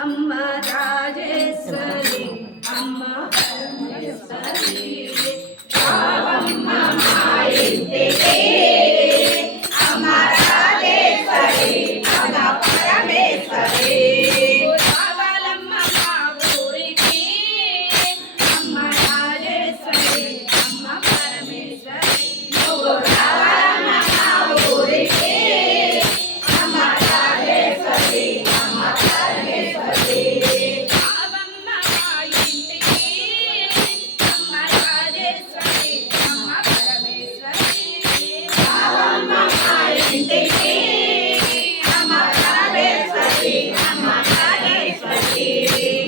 అమ్మ రాజేశ్వరి అమ్మ పరమేశ్వరి రావమ్మ మా ఇంటికి అమ్మ రాజేశ్వరి అమ్మ పరమేశ్వరి రావాలమ్మ మా ఊరికి అమ్మ రాజేశ్వరి అమ్మ పరమేశ్వరి నువ్వు రావాలమ్మ మా ఊరికి అమ్మ రాజేశ్వరి అమ్మ పరమేశ్వరి రావమ్మ మా ఇంటికి అమ్మ రాజేశ్వరి అమ్మ పరమేశ్వరి రావమ్మ మా ఇంటికి అమ్మ రాజేశ్వరి అమ్మ రాజేశ్వరి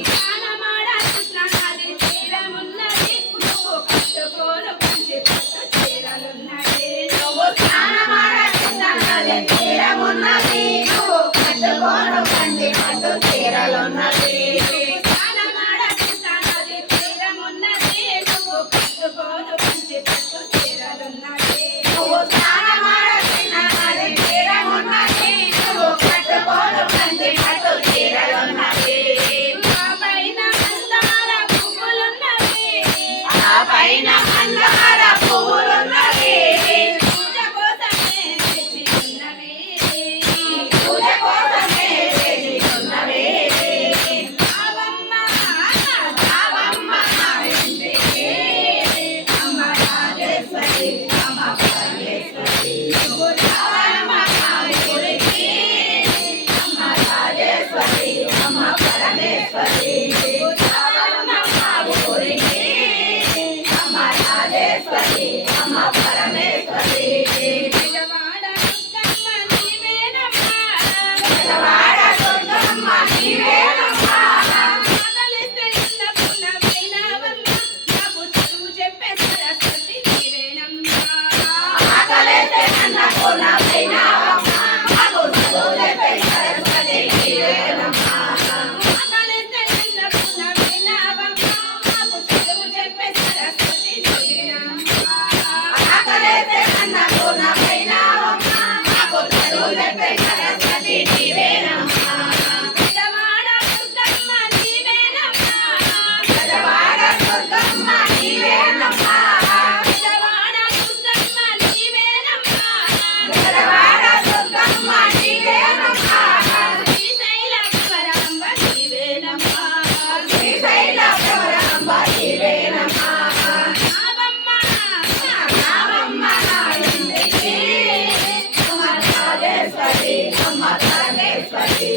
జ్ఞానమాడ కృష్ణ నది తీరమున్నది నువ్వు కట్టుకోను కంచి పట్టు చీరలున్నది నువ్వు జ్ఞానమాడ కృష్ణ నది తీరమున్నది నువ్వు కట్టుకోను కంచి పట్టు చీరలున్నది జ్ఞానమాడ కృష్ణ నది తీరమున్నది నువ్వు కట్టుకోను కంచి పట్టు చీరలున్నది నువ్వు జ్ఞానమాడ కృష్ణ నది తీరమున్నది నువ్వు కట్టుకోను కంచి పట్టు చీరలున్నది ఆ పైన మందార పువ్వులున్నవి ఆ పైన మందార పువ్వులున్నవి పూజ కోసమే తెచ్చి ఉన్నవి పూజ కోసమే తెచ్చి ఉన్నవి రావమ్మ రావమ్మ ఇంటికి అమ్మ రాజేశ్వరి అమ్మ పరమేశ్వరి నువ్వు రావమ్మ ఊరికి అమ్మ రాజేశ్వరి అమ్మ పరమేశ్వరి నువ్వు రావమ్మ ఊరికి అమ్మ రాజేశ్వరి అమ్మ పరమేశ్వరి విజయవాడ దుర్గమ్మ నీవేనమ్మా విజయవాడ దుర్గమ్మ నీవేనమ్మా ఆకలిస్తే ఇన్నపున్న వైనావమ్మ నాకు చదువు చెప్పే సరస్వతి నీవేనమ్మా ఆకలిస్తే అన్నపున్న వైనావమ్మ నాకు చదువు చెప్పే సరస్వతి నీవేనమ్మా ఆకలిస్తే అన్నపున్న వైనావమ్మ నాకు చదువు చెప్పే సరస్వతి నీవేనమ్మా ఆకలిస్తే అన్నపున్న వైనావమ్మ నాకు చదువు చెప్పే సరస్వతి నీవేనమ్మా విజయవాడ దుర్గమ్మ నీవేనమ్మా విజయవాడ దుర్గమ్మ నీవేనమ్మా విజయవాడ దుర్గమ్మ నీవేనమ్మా విజయవాడ దుర్గమ్మ నీవేనమ్మా శ్రీశైలపురంబ నీవేనమ్మా శ్రీశైలపురంబ నీవేనమ్మా రావమ్మ రావమ్మ ఇంటికి అమ్మ రాజేశ్వరి అమ్మ రాజేశ్వరి